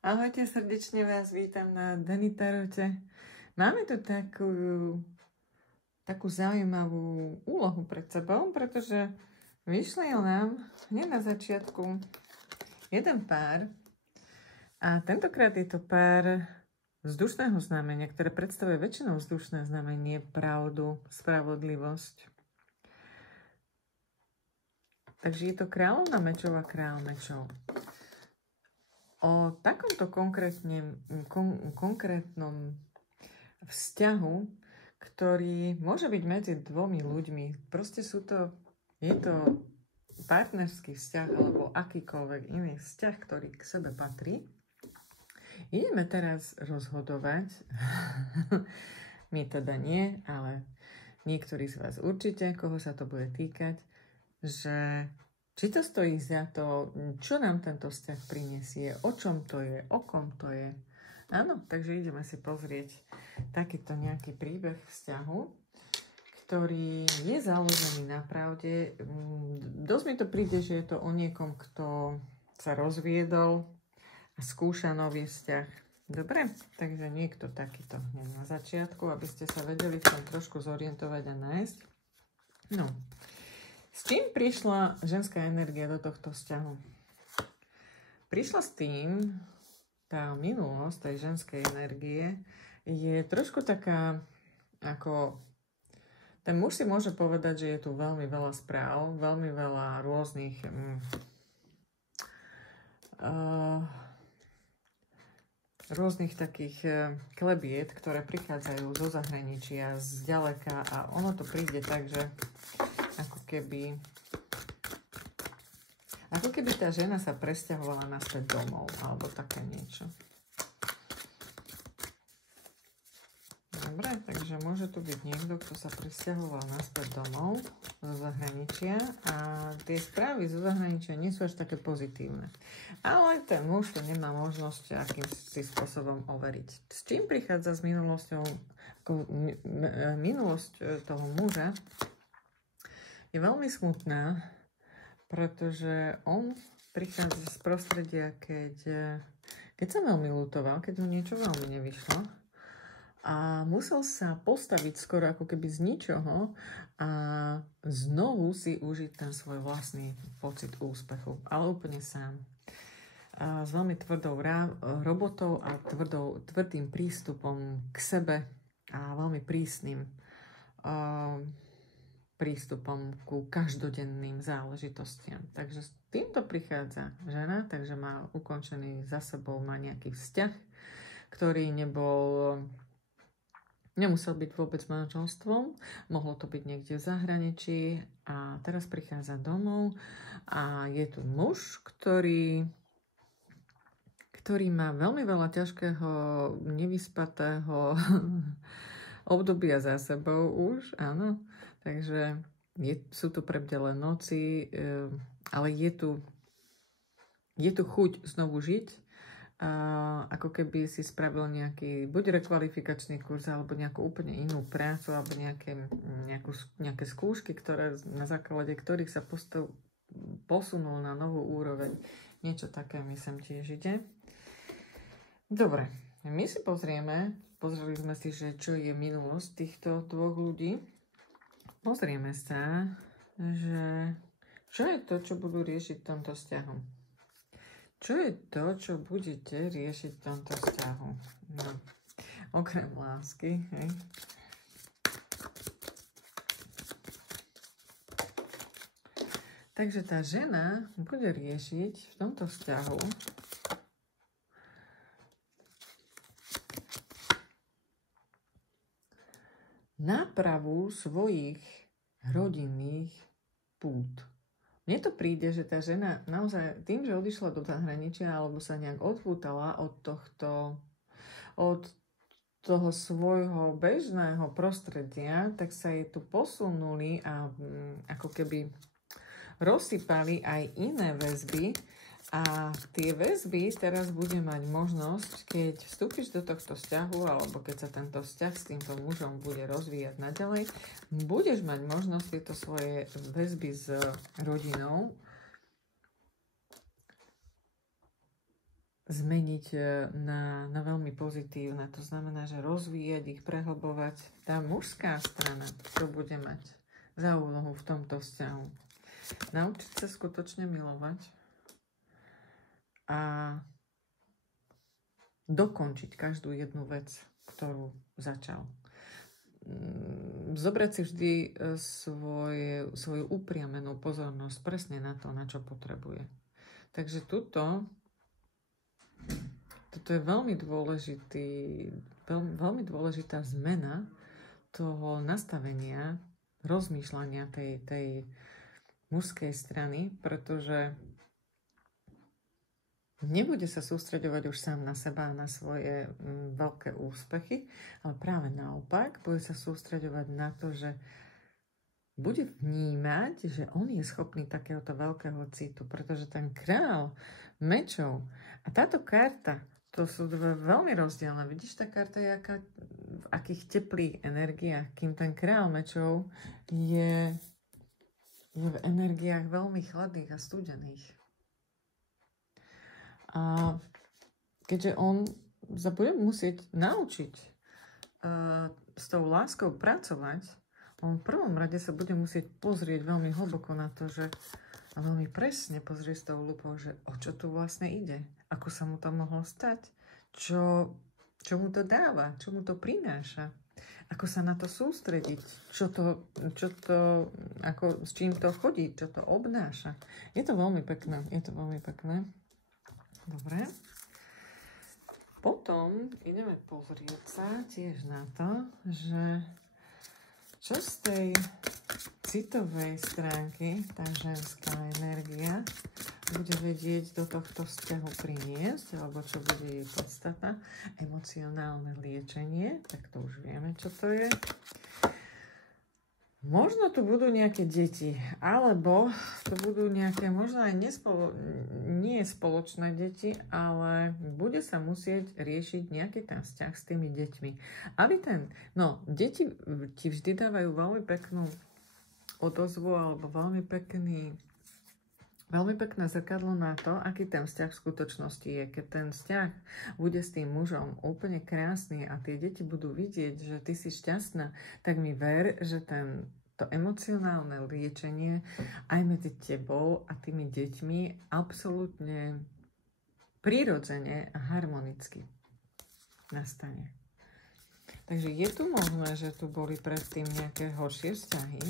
Ahojte, srdečne vás vítam na Dani Tarote. Máme tu takú zaujímavú úlohu pred sebou, pretože vyšiel nám hneď na začiatku jeden pár a tentokrát je to pár vzdušného znamenia, ktoré predstavuje väčšinou vzdušné znamenie, pravdu, spravodlivosť. Takže je to kráľovna mečov a kráľ mečov. O takomto konkrétnom vzťahu, ktorý môže byť medzi dvomi ľuďmi. Proste je to partnerský vzťah alebo akýkoľvek iný vzťah, ktorý k sebe patrí. Ideme teraz rozhodovať, my teda nie, ale niektorí z vás určite, koho sa to bude týkať, že či to stojí za to, čo nám tento vzťah prinesie, o čom to je, o kom to je. Áno, takže ideme si pozrieť takýto nejaký príbeh vzťahu, ktorý je založený na pravde. Dosť mi to príde, že je to o niekom, kto sa rozviedol a skúša nový vzťah. Dobre, takže niekto takýto na začiatku, aby ste sa vedeli v tom trošku zorientovať a nájsť. No. S čím prišla ženská energia do tohto vzťahu? Prišla s tým, tá minulosť tej ženskej energie je trošku taká, ako ten muž si môže povedať, že je tu veľmi veľa správ, veľmi veľa rôznych takých klebiet, ktoré prichádzajú zo zahraničia, z ďaleka a ono to príde tak, že ako keby tá žena sa presťahovala naspäť domov, alebo také niečo. Dobre, takže môže tu byť niekto, kto sa presťahoval naspäť domov zo zahraničia a tie správy zo zahraničia nie sú až také pozitívne. Ale ten muž to nemá možnosť akýmsi spôsobom overiť. S čím prichádza s minulosťou, minulosť toho muža je veľmi smutná, pretože on prichádza z prostredia, keď sa veľmi ľutoval, keď mu niečo veľmi nevyšlo a musel sa postaviť skoro ako keby z ničoho a znovu si užiť ten svoj vlastný pocit úspechu, ale úplne sám. A s veľmi tvrdou robotou a tvrdým prístupom k sebe a veľmi prísnym prístupom ku každodenným záležitostiam. Takže s týmto prichádza žena, takže má ukončený za sebou, má nejaký vzťah, ktorý nemusel byť vôbec manželstvom, mohlo to byť niekde v zahraničí a teraz prichádza domov a je tu muž, ktorý má veľmi veľa ťažkého, nevyspatého obdobia za sebou už, áno. Takže sú tu prebdelé noci, ale je tu chuť znovu žiť, ako keby si spravil nejaký buď rekvalifikačný kurz, alebo nejakú úplne inú prácu, alebo nejaké skúšky, na základe ktorých sa posunul na novú úroveň. Niečo také mi sem tiež ide. Dobre, my si pozreli sme si, že čo je minulosť týchto dvoch ľudí. Pozrieme sa, že čo je to, čo budú riešiť v tomto vzťahu. Čo je to, čo budete riešiť v tomto vzťahu? No, okrem lásky, hej. Takže tá žena bude riešiť v tomto vzťahu nápravu svojich rodinných pút. Mne to príde, že tá žena naozaj tým, že odišla do zahraničia alebo sa nejak odpútala od toho svojho bežného prostredia, tak sa jej tu posunuli a ako keby rozsypali aj iné väzby. A tie väzby teraz bude mať možnosť, keď vstúpiš do tohto vzťahu, alebo keď sa tento vzťah s týmto mužom bude rozvíjať naďalej, budeš mať možnosť tieto svoje väzby s rodinou zmeniť na veľmi pozitívne. To znamená, že rozvíjať ich, prehlbovať. Tá mužská strana to bude mať za úlohu v tomto vzťahu. Naučiť sa skutočne milovať a dokončiť každú jednu vec, ktorú začal. Zobrať si vždy svoju upriamenú pozornosť presne na to, na čo potrebuje. Takže toto je veľmi dôležitá zmena toho nastavenia, rozmýšľania tej mužskej strany, pretože nebude sa sústreďovať už sám na seba a na svoje veľké úspechy, ale práve naopak bude sa sústreďovať na to, že bude vnímať, že on je schopný takéhoto veľkého citu, pretože ten král mečov a táto karta, to sú dve veľmi rozdielne. Vidíš, tá karta je v akých teplých energiách, kým ten král mečov je v energiách veľmi chladných a studených. A keďže on sa bude musieť naučiť s tou láskou pracovať, on v prvom rade sa bude musieť pozrieť veľmi hlboko na to, že a veľmi presne pozrieť s tou lupou, že o čo tu vlastne ide, ako sa mu to mohlo stať, čo mu to dáva, čo mu to prináša, ako sa na to sústrediť, s čím to chodí, čo to obnáša. Je to veľmi pekné, Dobre. Potom ideme pozrieť sa tiež na to, že čo z tej citovej stránky tá ženská energia bude vedieť do tohto vzťahu priniesť, alebo čo bude jej podstata. Emocionálne liečenie, tak to už vieme, čo to je. Možno tu budú nejaké deti, alebo tu budú nejaké, možno aj nie spoločné deti, ale bude sa musieť riešiť nejaký ten vzťah s tými deťmi. Deti ti vždy dávajú veľmi peknú odozvu, alebo veľmi pekné zrkadlo na to, aký ten vzťah v skutočnosti je. Keď ten vzťah bude s tým mužom úplne krásny a tie deti budú vidieť, že ty si šťastná, tak mi ver, že to emocionálne liečenie aj medzi tebou a tými deťmi absolútne prirodzene a harmonicky nastane. Takže je tu možné, že tu boli predtým nejaké horšie vzťahy.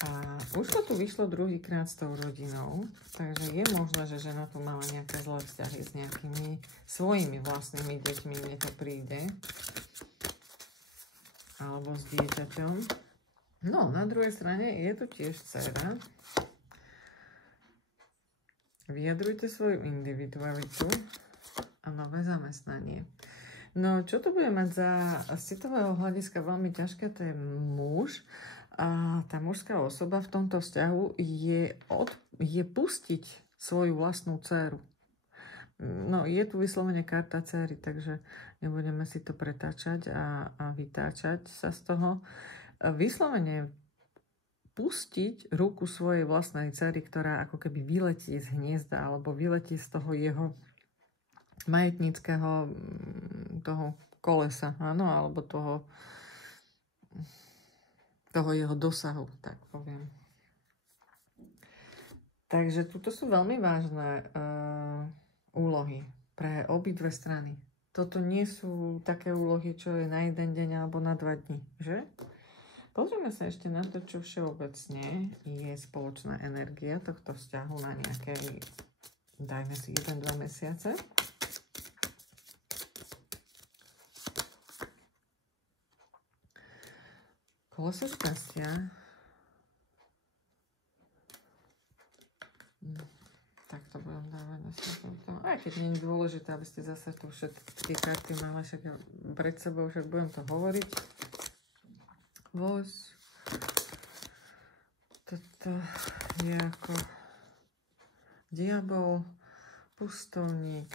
A už to tu vyšlo druhýkrát s tou rodinou, takže je možné, že žena tu mala nejaké zlé vzťahy s nejakými svojimi vlastnými deťmi, mne to príde. Alebo s dieťaťom. No, na druhej strane je tu tiež dcera. Vyjadrujte svoju individualitu a nové zamestnanie. No, čo to bude mať z citového hľadiska veľmi ťažké, to je muž. A tá mužská osoba v tomto vzťahu je pustiť svoju vlastnú dceru. No, je tu vyslovene karta dcery, takže nebudeme si to pretáčať a vytáčať sa z toho. Vyslovene pustiť ruku svojej vlastnej dcery, ktorá ako keby vyletí z hniezda alebo vyletí z toho jeho majetníckeho toho kolesa, áno, alebo toho jeho dosahu, tak poviem. Takže tuto sú veľmi vážne úlohy pre obidve strany. Toto nie sú také úlohy, čo je na jeden deň alebo na 2 dni, že? Pozrieme sa ešte na to, čo všeobecne je spoločná energia tohto vzťahu na nejaké, dajme si 1-2 mesiace. Koleso šťastia. Tak to budem dávať na to. Aj keď nie je dôležité, aby ste zase tu všetky karty mali však pred sebou, však budem to hovoriť. Voz. Toto je ako diabol, pustovník.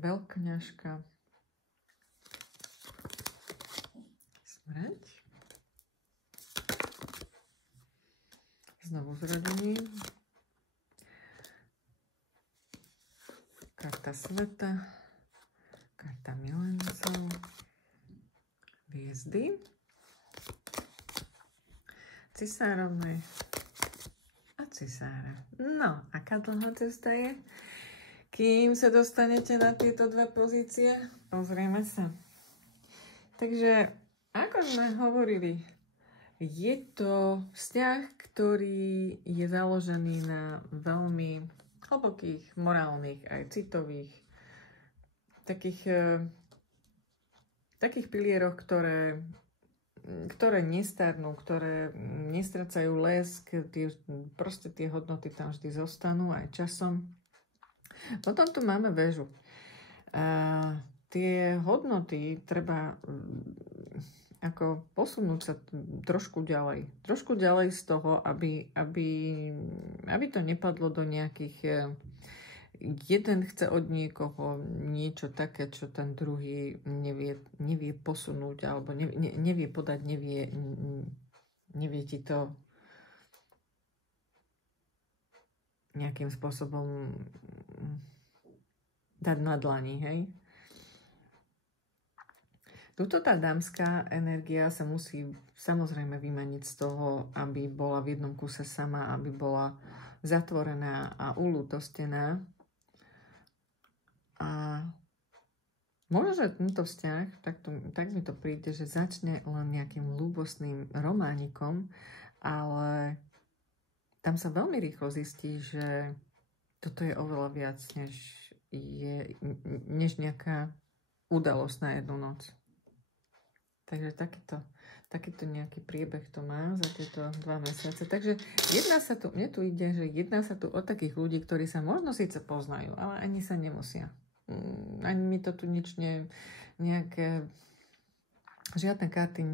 Veľkňažka. Smrť. znovu zrodení. Karta sveta. Karta milencov. Hviezdy. Cisárovnej a cisára. No, aká dlhá cesta je? Kým sa dostanete na tieto dve pozície? Pozrieme sa. Takže, ako sme hovorili, je to vzťah, ktorý je založený na veľmi hlbokých, morálnych, aj citových, takých pilieroch, ktoré nestarnú, ktoré nestracajú lesk, proste tie hodnoty tam vždy zostanú aj časom. Potom tu máme väžu. Tie hodnoty treba ako posunúť sa trošku ďalej. Trošku ďalej z toho, aby to nepadlo do nejakých... Jeden chce od niekoho niečo také, čo ten druhý nevie posunúť, alebo nevie podať, nevie ti to nejakým spôsobom dať na dlani, hej? Tuto tá dámska energia sa musí samozrejme vymaniť z toho, aby bola v jednom kuse sama, aby bola zatvorená a uľútostená. A možno, že tento vzťah, tak mi to príde, že začne len nejakým ľúbostným románikom, ale tam sa veľmi rýchlo zistí, že toto je oveľa viac, než nejaká udalosť na jednu noc. Takže takýto nejaký priebeh to má za tieto 2 mesiace. Takže mne tu ide, že jedná sa tu o takých ľudí, ktorí sa možno síce poznajú, ale ani sa nemusia. Ani mi to tu nič žiadne karty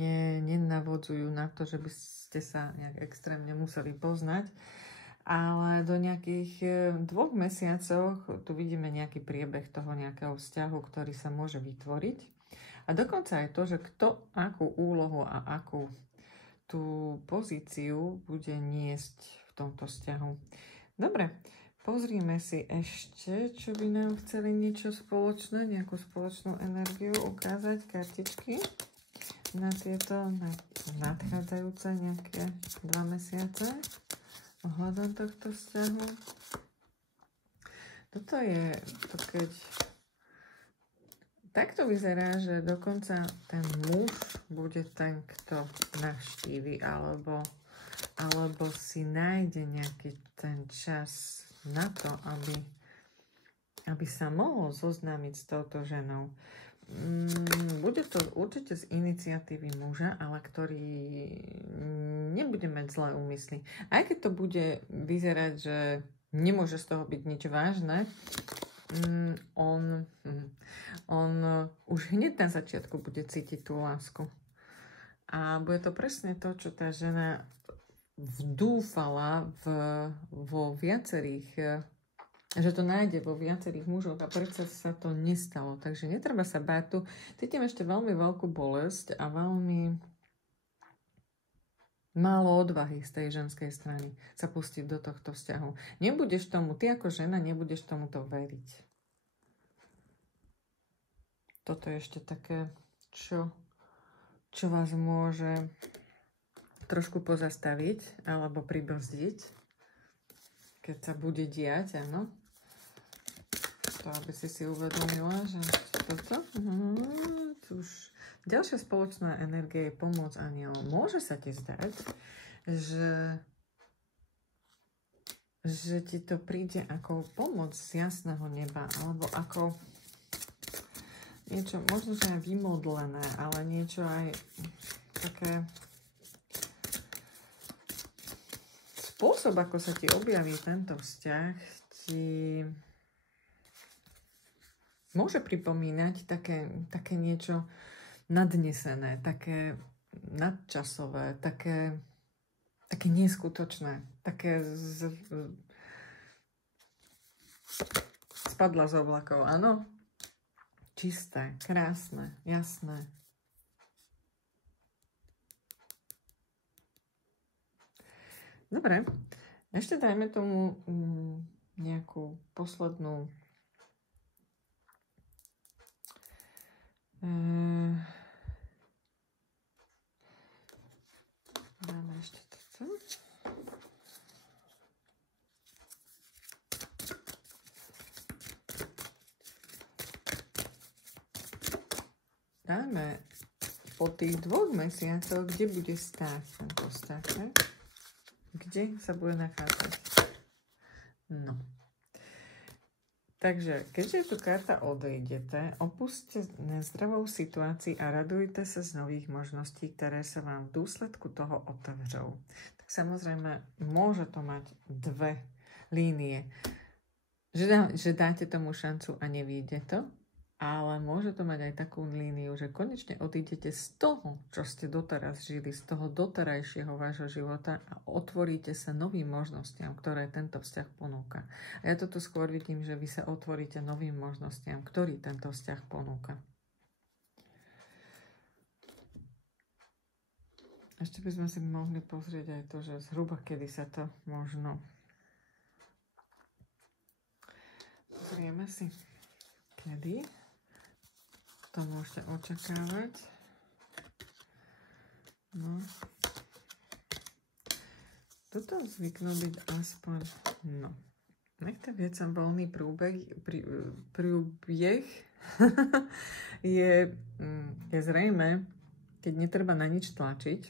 nenavodzujú na to, že by ste sa nejak extrémne museli poznať. Ale do nejakých 2 mesiacoch tu vidíme nejaký priebeh toho nejakého vzťahu, ktorý sa môže vytvoriť. A dokonca aj to, že kto akú úlohu a akú tú pozíciu bude niesť v tomto vzťahu. Dobre, pozrime si ešte, čo by nám chceli niečo spoločné, nejakú spoločnú energiu ukázať, kartičky na tieto nadchádzajúce nejaké 2 mesiace ohľadom tohto vzťahu. Toto je to, keď takto vyzerá, že dokonca ten muž bude ten, kto navštívi, alebo si nájde nejaký ten čas na to, aby sa mohol zoznámiť s touto ženou. Bude to určite z iniciatívy muža, ale ktorý nebude mať zlé úmysly. Aj keď to bude vyzerať, že nemôže z toho byť nič vážne, on už hneď na začiatku bude cítiť tú lásku. A bude to presne to, čo tá žena vdúfala vo viacerých, že to nájde vo viacerých mužoch a predsa sa to nestalo. Takže netreba sa báť tu. Cítim ešte veľmi veľkú bolesť a veľmi málo odvahy z tej ženskej strany sa pustiť do tohto vzťahu. Nebudeš tomu, ty ako žena, nebudeš tomuto veriť. Toto je ešte také, čo vás môže trošku pozastaviť alebo pribrzdiť, keď sa bude diať, áno. To, aby si uvedomila, že toto. Už ďalšia spoločná energia je pomoc anielom. Môže sa ti zdať, že ti to príde ako pomoc z jasného neba, alebo ako niečo, možno, že aj vymodlené, ale niečo aj také spôsob, ako sa ti objaví tento vzťah, ti môže pripomínať také niečo nadnesené, také nadčasové, také neskutočné, také spadla z oblakov, áno? Čisté, krásne, jasné. Dobre, ešte dajme tomu nejakú poslednú dáme ešte toto. Dáme po tých 2 mesiacoch, kde bude stáť tento vzťah, kde sa bude nachádzať. No. Takže, keďže je tu karta odejdete, opusťte nezdravou situácii a radujte sa z nových možností, ktoré sa vám v dôsledku toho otevřou. Tak samozrejme, môže to mať 2 línie. Že dáte tomu šancu a nevíde to, ale môže to mať aj takú líniu, že konečne odídete z toho, čo ste doteraz žili, z toho doterajšieho vášho života a otvoríte sa novým možnostiam, ktoré tento vzťah ponúka. A ja toto skôr vidím, že vy sa otvoríte novým možnostiam, ktorý tento vzťah ponúka. Ešte by sme si mohli pozrieť aj to, že zhruba kedy sa to možno... Pozrieme si, kedy to môžete očakávať. No. Toto zvyknú byť aspoň, no. Nech to vecam voľný prúbeh je zrejme, keď netreba na nič tlačiť,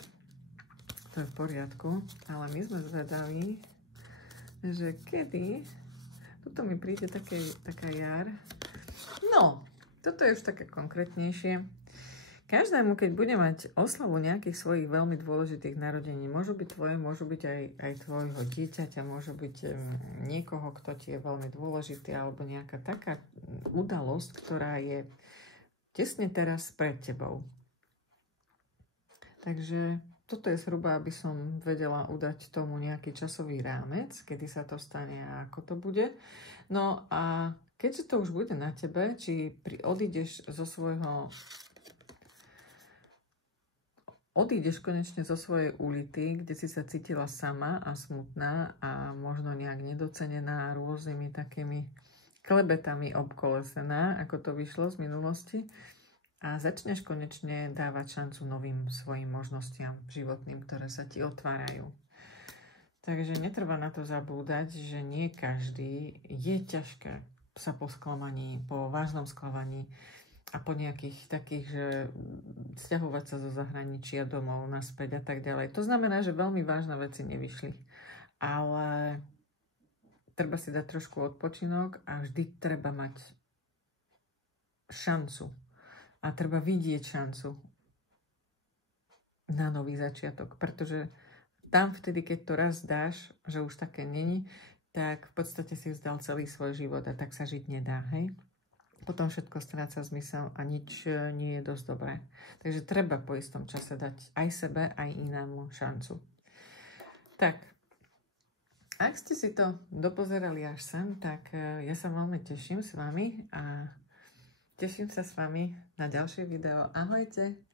to je v poriadku, ale my sme zvedaví, že kedy, tuto mi príde taká jar, no, toto je už také konkrétnejšie. Každému, keď bude mať oslavu nejakých svojich veľmi dôležitých narodení, môžu byť tvoje, môžu byť aj tvojho dieťaťa, môžu byť niekoho, kto ti je veľmi dôležitý, alebo nejaká taká udalosť, ktorá je tesne teraz pred tebou. Takže toto je zhruba, aby som vedela udať tomu nejaký časový rámec, kedy sa to stane a ako to bude. No a keďže to už bude na tebe, či odídeš konečne zo svojej ulity, kde si sa cítila sama a smutná a možno nejak nedocenená rôznymi takými klebetami obkolesená, ako to vyšlo z minulosti, a začneš konečne dávať šancu novým svojim možnostiam životným, ktoré sa ti otvárajú. Takže netreba na to zabúdať, že nie každý je ťažké sa po sklamaní, po vážnom sklamaní a po nejakých takých, že sťahovať sa zo zahraničia domov, naspäť a tak ďalej. To znamená, že veľmi vážne veci nevyšli. Ale treba si dať trošku odpočinok a vždy treba mať šancu. A treba vidieť šancu na nový začiatok. Pretože tam vtedy, keď to raz dáš, že už také není, tak v podstate si vzdal celý svoj život a tak sa žiť nedá, hej? Potom všetko stráca zmysel a nič nie je dosť dobré. Takže treba po istom čase dať aj sebe, aj inému šancu. Tak, ak ste si to dopozerali až sem, tak ja sa veľmi teším s vami a teším sa s vami na ďalšie video. Ahojte!